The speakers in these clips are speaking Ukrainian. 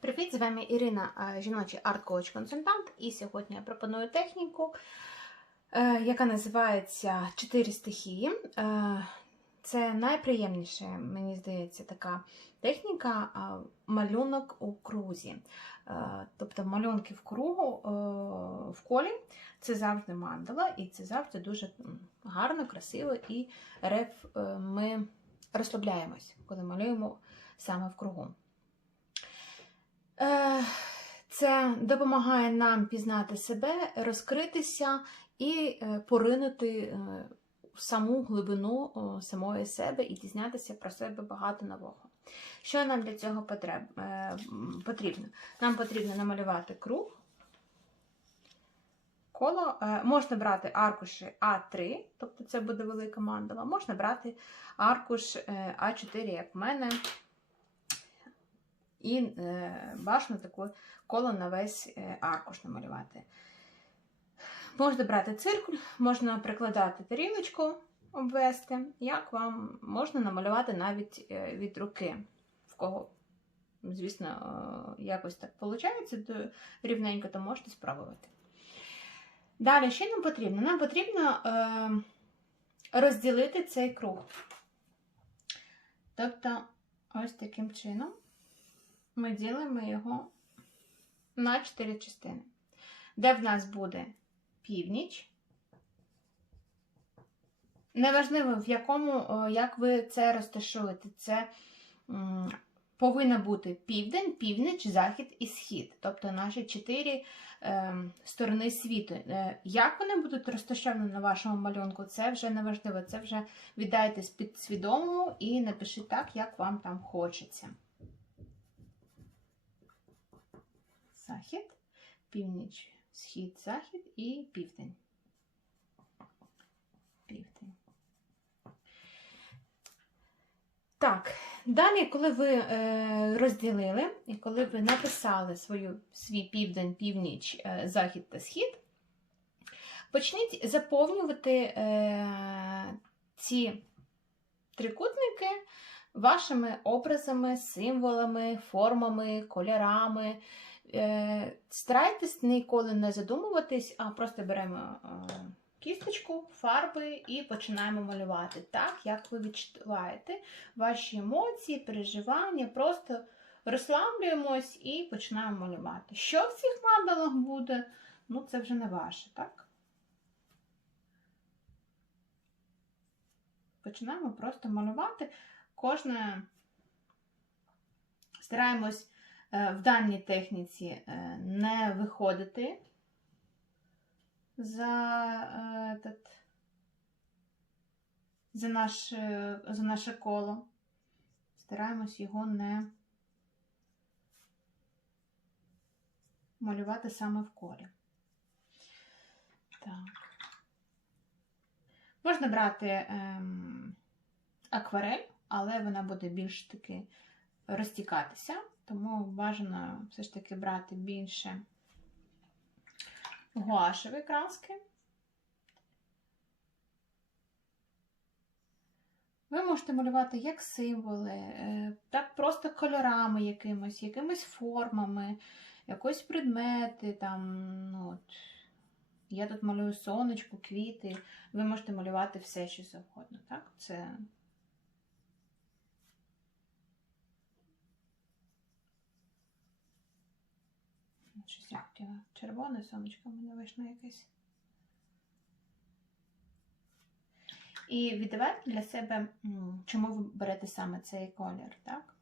Привіт, з вами Ірина, е, жіночий арт-коуч-консультант. І сьогодні я пропоную техніку, е, яка називається Чотири стихії. Е, Це найприємніша, мені здається, така техніка малюнок у крузі. Тобто малюнки в кругу в колі це завжди мандала, і це завжди дуже гарно, красиво і реф, ми розслабляємось, коли малюємо саме в кругу. Е, Це допомагає нам пізнати себе, розкритися і е, поринути е, в саму глибину самої себе і дізнатися про себе багато нового. Що нам для цього потрібно? Нам потрібно намалювати круг. Коло можна брати аркуші А3, тобто це буде велика мандала, можна брати аркуш е, А4, як в мене, і е, бажано таке коло на весь е, аркуш намалювати. Можна брати циркуль, можна прикладати тарілочку, обвести, як вам можна намалювати навіть е, від руки, в кого, звісно, якось так виходить рівненько, то можете спробувати. Далі, що нам потрібно? Нам потрібно розділити цей круг. Тобто, ось таким чином ми ділимо його на 4 частини, де в нас буде північ. Неважливо, в якому, як ви це розташуєте. Це м, повинно бути південь, північ, захід і схід. Тобто наші чотири е, сторони світу. Е, як вони будуть розташовані на вашому малюнку, це вже не важливо. Це вже віддайте з підсвідомому і напишіть так, як вам там хочеться. Захід, північ, схід, захід і південь. Так, далі, коли ви е, розділили і коли ви написали свою, свій південь, північ, е, захід та схід, почніть заповнювати е, ці трикутники вашими образами, символами, формами, кольорами. Е, старайтесь ніколи не задумуватись, а просто беремо е, кісточку, фарби і починаємо малювати так, як ви відчуваєте ваші емоції, переживання, просто розслаблюємось і починаємо малювати. Що в цих мандалах буде, ну це вже не ваше, так? Починаємо просто малювати. Кожне стараємось в даній техніці е, не виходити за, е, за, наше, за наше коло. Стараємось його не малювати саме в колі. Так. Можна брати ем, акварель, але вона буде більш таки розтікатися, тому бажано все ж таки брати більше гуашеві краски. Ви можете малювати як символи, е, так просто кольорами якимось, якимись формами, якось предмети. там, ну, от. Я тут малюю сонечко, квіти. Ви можете малювати все, що завгодно. Так? Це Щось я хотіла червоне сонечко, в мене вийшло якесь. І віддавайте для себе, чому ви берете саме цей колір, так?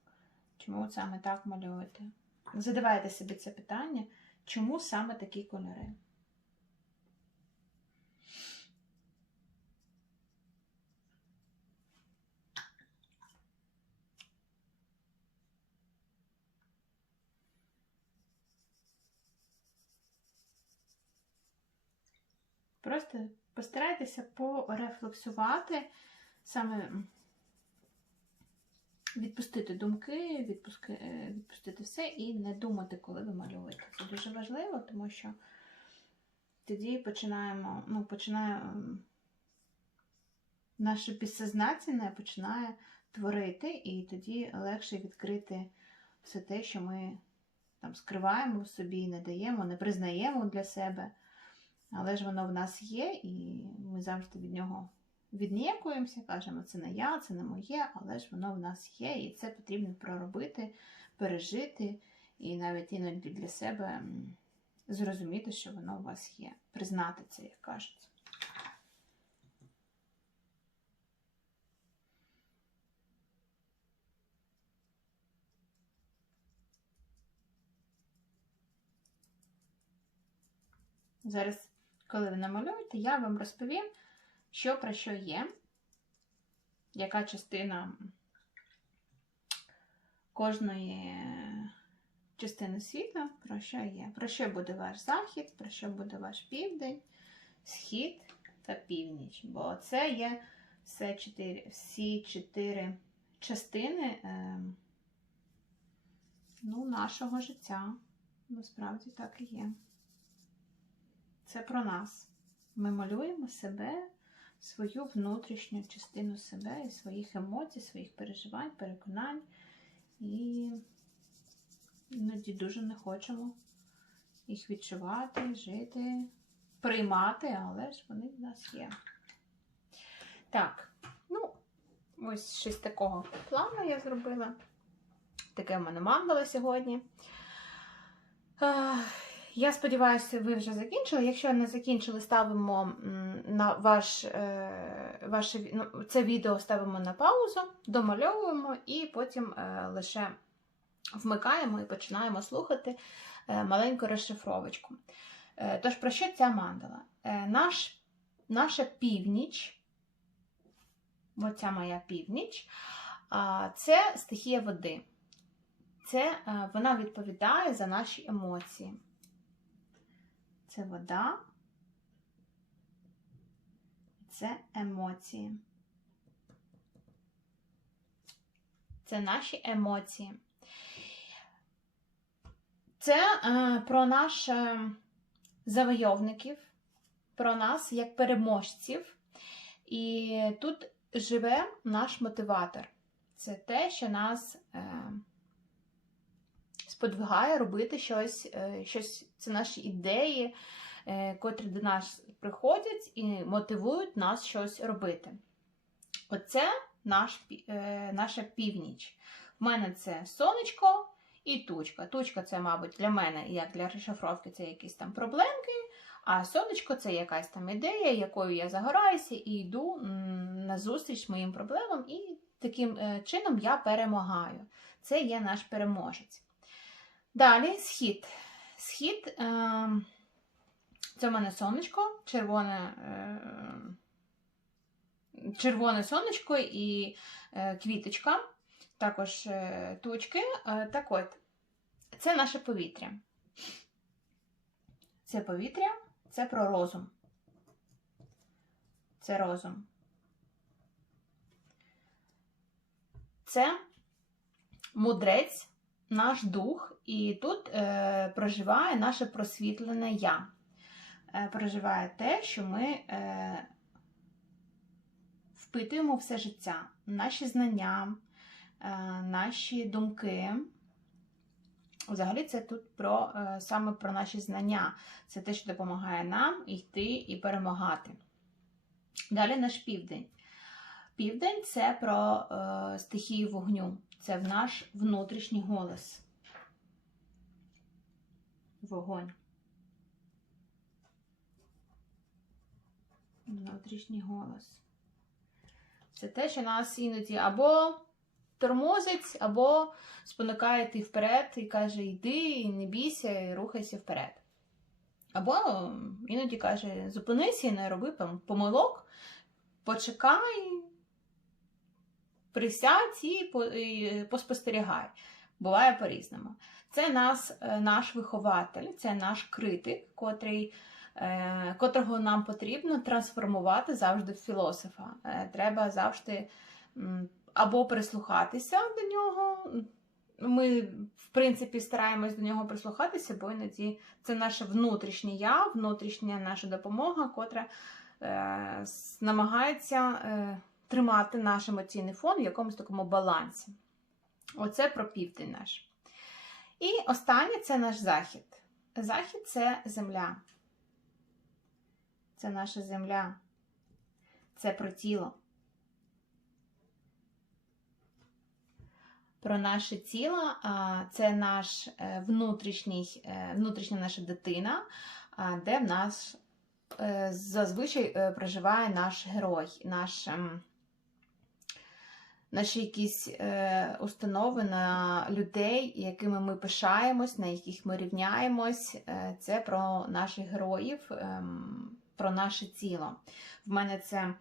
Чому саме так малюєте? Задавайте собі це питання, чому саме такі кольори? Просто постарайтеся порефлексувати, саме відпустити думки, відпуски, е, відпустити все і не думати, коли ви малюєте. Це дуже важливо, тому що тоді починаємо, ну, починає ем, наше підсознательне починає творити, і тоді легше відкрити все те, що ми там скриваємо в собі, не даємо, не признаємо для себе. Але ж воно в нас є, і ми завжди від нього відніякуємося, кажемо, це не я, це не моє, але ж воно в нас є, і це потрібно проробити, пережити, і навіть іноді для себе зрозуміти, що воно у вас є, признати це, як кажуть. Зараз, коли ви намалюєте, я вам розповім, що про що є, яка частина кожної частини світу, про що є, про що буде ваш захід, про що буде ваш південь, схід та північ. Бо це є все чотири, всі чотири частини е, ну, нашого життя. Насправді так і є. Це про нас. Ми малюємо себе, свою внутрішню частину себе і своїх емоцій, своїх переживань, переконань. І іноді дуже не хочемо їх відчувати, жити, приймати, але ж вони в нас є. Так, ну, ось щось такого плану я зробила. Таке в мене мандала сьогодні. Я сподіваюся, ви вже закінчили. Якщо не закінчили, ставимо на ваш, е, ваше, ну, це відео ставимо на паузу, домальовуємо і потім е, лише вмикаємо і починаємо слухати е, маленьку розшифровочку. Тож, про що ця мандала? Наш, наша північ, оця моя північ, це стихія води. Це вона відповідає за наші емоції. Це вода, це емоції. Це наші емоції. Це е, про наш е, завойовників, про нас як переможців. І тут живе наш мотиватор. Це те, що нас е, сподвигає робити щось, е, щось це наші ідеї, е, котрі до нас приходять і мотивують нас щось робити. Оце наш, е, наша північ. В мене це сонечко і тучка. Тучка це, мабуть, для мене, як для розшифровки, це якісь там проблемки. А сонечко це якась там ідея, якою я загораюся і йду на зустріч моїм проблемам, і таким чином я перемагаю. Це є наш переможець. Далі схід. Схід е, це в мене сонечко, червоне, е, червоне сонечко і е, квіточка, також е, тучки. Е, так от, це наше повітря. Це повітря, це про розум. Це розум. Це мудрець, наш дух, і тут е, проживає наше просвітлене я. Е, проживає те, що ми е, впитуємо все життя, наші знання, е, наші думки. Взагалі, це тут про е, саме про наші знання. Це те, що допомагає нам йти і перемагати. Далі наш південь. Південь це про е, стихію вогню, це в наш внутрішній голос. Вогонь. Внутрішній голос. Це те, що нас іноді або тормозить, або спонукає йти вперед і каже: йди, і не бійся, і рухайся вперед. Або іноді каже: зупинися і не роби помилок, почекай, присядь і поспостерігай. Буває по-різному. Це нас, е, наш вихователь, це наш критик, котрий, е, котрого нам потрібно трансформувати завжди в філософа. Е, Треба завжди або прислухатися до нього. Ми, в принципі, стараємось до нього прислухатися, бо іноді це наше внутрішнє я, внутрішня наша допомога, котра намагається тримати наш емоційний фон в якомусь такому балансі. Оце про південь наш. І останнє це наш захід. Захід це земля. Це наша земля. Це про тіло. Про наше тіло це наш е, внутрішній, е, внутрішня наша дитина, де в нас е, зазвичай проживає наш герой, наш. Наші якісь е, установи на людей, якими ми пишаємось, на яких ми рівняємось. Е, це про наших героїв, ем, про наше тіло. В мене це,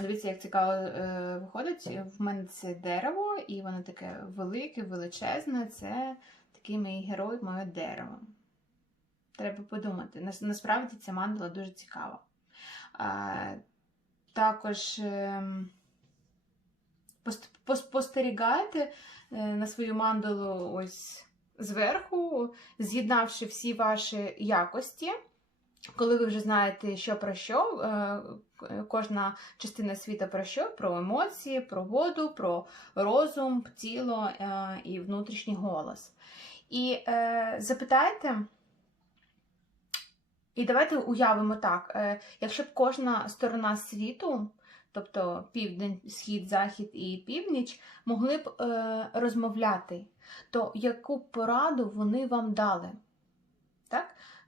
дивіться, як цікаво е, виходить. В мене це дерево, і воно таке велике, величезне. Це такий мій герой, моє дерево. Треба подумати. Нас- Насправді ця мандала дуже цікава. Також. ем, Пос- пос- Спостерігайте е, на свою мандалу ось зверху, з'єднавши всі ваші якості. Коли ви вже знаєте, що про що, е, кожна частина світу про що, про емоції, про воду, про розум, тіло е, і внутрішній голос. І запитайте, і давайте уявимо так: якщо б кожна сторона світу тобто південь, схід, захід і північ, могли б е, розмовляти, то яку пораду вони вам дали? Так?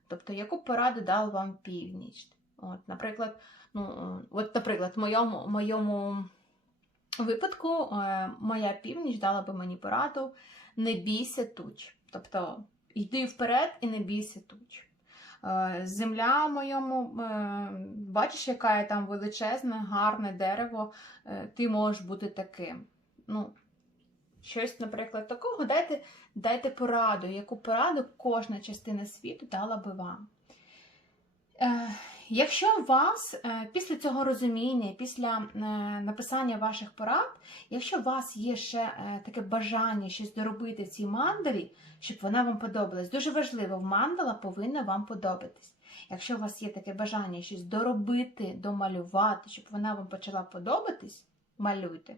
Тобто, яку пораду дав вам північ? От, Наприклад, ну, от, наприклад, в моєму, моєму випадку е, моя північ дала би мені пораду не бійся туч. Тобто, йди вперед і не бійся туч. Е, Земля моєму, е, бачиш, яка є там величезне, гарне дерево, е, ти можеш бути таким. Ну, щось, наприклад, такого, дайте, дайте пораду, яку пораду кожна частина світу дала би вам. Е, Якщо вас е, після цього розуміння, після е, написання ваших порад, якщо у вас є ще таке бажання щось доробити в цій мандалі, щоб вона вам подобалась, дуже важливо, мандала повинна вам подобатись. Якщо у вас є таке бажання щось доробити, домалювати, щоб вона вам почала подобатись, малюйте.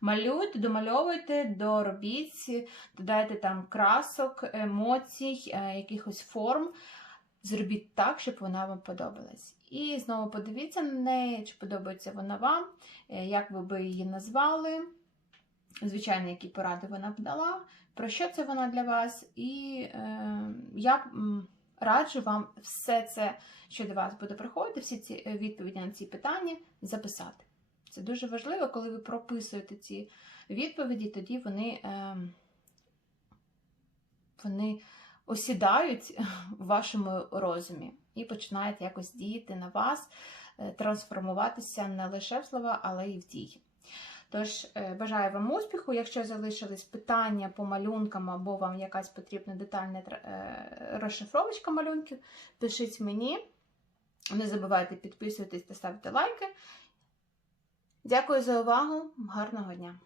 Малюйте, домальовуйте, доробіть, додайте там красок, емоцій, якихось форм. Зробіть так, щоб вона вам подобалась. І знову подивіться на неї, чи подобається вона вам, е, як ви би її назвали, звичайно, які поради вона б дала, про що це вона для вас, і е, я раджу вам все це, що до вас буде приходити, всі ці е, відповіді на ці питання записати. Це дуже важливо, коли ви прописуєте ці відповіді, тоді вони, е, вони осідають в вашому розумі і починають якось діяти на вас, е, трансформуватися не лише в слова, але і в дії. Тож, е, бажаю вам успіху. Якщо залишились питання по малюнкам або вам якась потрібна детальна е, розшифровочка малюнків, пишіть мені. Не забувайте підписуватись та ставити лайки. Дякую за увагу. Гарного дня!